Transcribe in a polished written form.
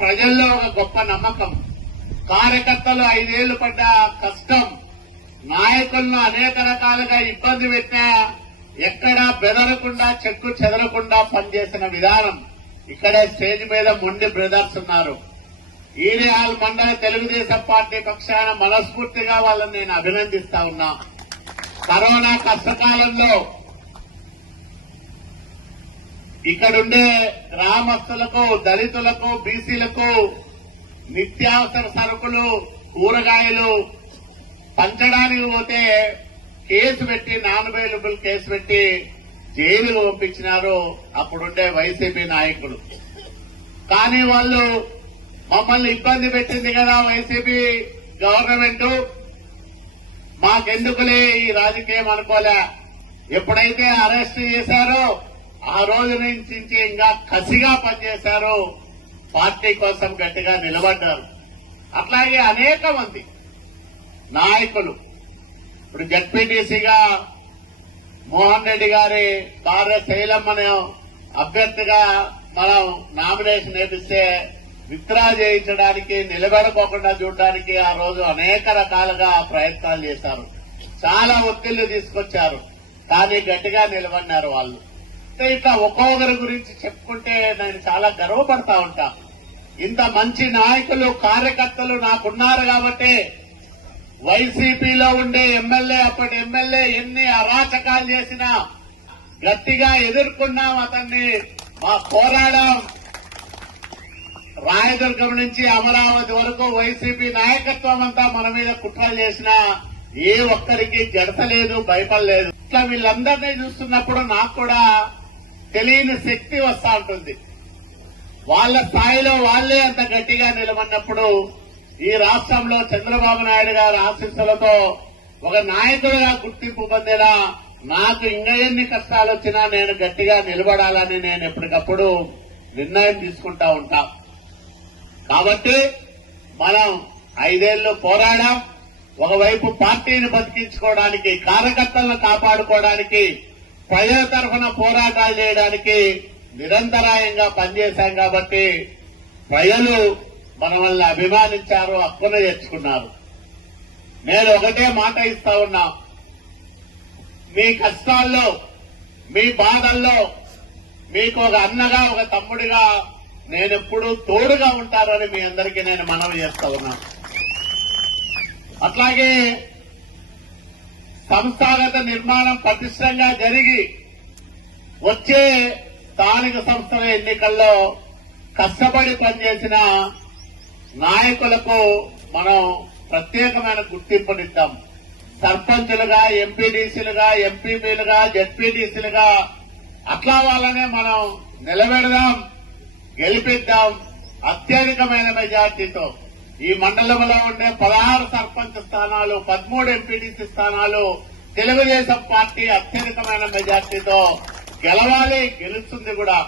ప్రజల్లో ఒక గొప్ప నమ్మకం. కార్యకర్తలు 5 ఏళ్లు పడ్డ కష్టం, నాయకులను అనేక రకాలుగా ఇబ్బంది పెట్టినా ఎక్కడా బెదరకుండా చెక్కు చెదరకుండా పనిచేసిన విధానం. ఇక్కడే స్టేజ్ మీద మొండి బ్రదర్స్ ఉన్నారు. ఈరేహాల్ మండల తెలుగుదేశం పార్టీ పక్షాన మనస్ఫూర్తిగా వాళ్ళని నేను అభినందిస్తా ఉన్నా. కరోనా కష్టకాలంలో ఇక్కడుండే గ్రామస్తులకు, దళితులకు, బీసీలకు నిత్యావసర సరుకులు, కూరగాయలు పంచడానికి పోతే కేసు పెట్టి, నాన్ అవైలబుల్ కేసు పెట్టి జైలుకు పంపించినారు అప్పుడుండే వైసీపీ నాయకులు. కానీ వాళ్ళు మమ్మల్ని ఇబ్బంది పెట్టింది కదా వైసీపీ గవర్నమెంట్, మాకెందుకులే ఈ రాజకీయం అనుకోలే. ఎప్పుడైతే అరెస్ట్ చేశారో ఆ రోజు నుంచి ఇంకా కసిగా పనిచేశారు, పార్టీ కోసం గట్టిగా నిలబడ్డారు. అట్లాగే అనేక మంది నాయకులు, ఇప్పుడు జడ్పీటీసీగా మోహన్ రెడ్డి గారి భార్య శైలమ్మను అభ్యర్థిగా మనం నామినేషన్ వేపిస్తే విత్డ్రా చేయించడానికి, నిలబెడకోకుండా చూడడానికి ఆ రోజు అనేక రకాలుగా ప్రయత్నాలు చేశారు. చాలా ఒత్తిళ్లు తీసుకొచ్చారు, కానీ గట్టిగా నిలబడినారు వాళ్ళు. ఇట్లా ఒక్కొక్కరి గురించి చెప్పుకుంటే నేను చాలా గర్వపడతా ఉంటా. ఇంత మంచి నాయకులు, కార్యకర్తలు నాకున్నారు కాబట్టి వైసీపీలో ఉండే ఎమ్మెల్యే, అప్పటి ఎమ్మెల్యే ఎన్ని అరాచకాలు చేసినా గట్టిగా ఎదుర్కొన్నాం అతన్ని. మా పోరాటం రాయదుర్గం నుంచి అమరావతి వరకు వైసీపీ నాయకత్వం అంతా మన మీద కుట్రలు చేసినా ఏ ఒక్కరికి జడతలేదు, భయపడలేదు. ఇట్లా వీళ్ళందరినీ చూస్తున్నప్పుడు నాకు కూడా తెలియని శక్తి వస్తా ఉంటుంది. వాళ్ళ స్థాయిలో వాళ్లే అంత గట్టిగా నిలబడినప్పుడు ఈ రాష్ట్రంలో చంద్రబాబు నాయుడు గారి ఆశీస్సులతో ఒక నాయకుడిగా గుర్తింపు పొందిన నాకు ఇంకా ఎన్ని కష్టాలు వచ్చినా నేను గట్టిగా నిలబడాలని నేను ఎప్పటికప్పుడు నిర్ణయం తీసుకుంటా ఉంటా. కాబట్టి మనం 5 ఏళ్లు పోరాడాం. ఒకవైపు పార్టీని బతికించుకోవడానికి, కార్యకర్తలను కాపాడుకోవడానికి, ప్రజల తరఫున పోరాటాలు చేయడానికి నిరంతరాయంగా పనిచేశాం. కాబట్టి ప్రజలు మనల్ని అభిమానించారు, హక్కున చేర్చుకున్నారు. నేను ఒకటే మాట ఇస్తా ఉన్నా, మీ కష్టాల్లో, మీ బాధల్లో మీకు ఒక అన్నగా, ఒక తమ్ముడిగా నేనెప్పుడూ తోడుగా ఉంటారని మీ అందరికీ నేను మనవి చేస్తా ఉన్నా. అట్లాగే సంస్థాగత నిర్మాణం పటిష్టంగా జరిగి వచ్చే స్థానిక సంస్థల ఎన్నికల్లో కష్టపడి పనిచేసిన నాయకులకు మనం ప్రత్యేకమైన గుర్తింపునిద్దాం. సర్పంచులుగా, ఎంపీడీసీలుగా, ఎంపీపీలుగా, జడ్పీటీసీలుగా అట్లా వాళ్ళనే మనం నిలబెడదాం, గెలిపిద్దాం. అత్యధికమైన మెజార్టీతో ఈ మండలంలో ఉండే 16 సర్పంచ్ స్థానాలు, 13 ఎంపీడీసీ స్థానాలు తెలుగుదేశం పార్టీ అత్యధికమైన మెజార్టీతో గెలవాలి, గెలుస్తుంది కూడా.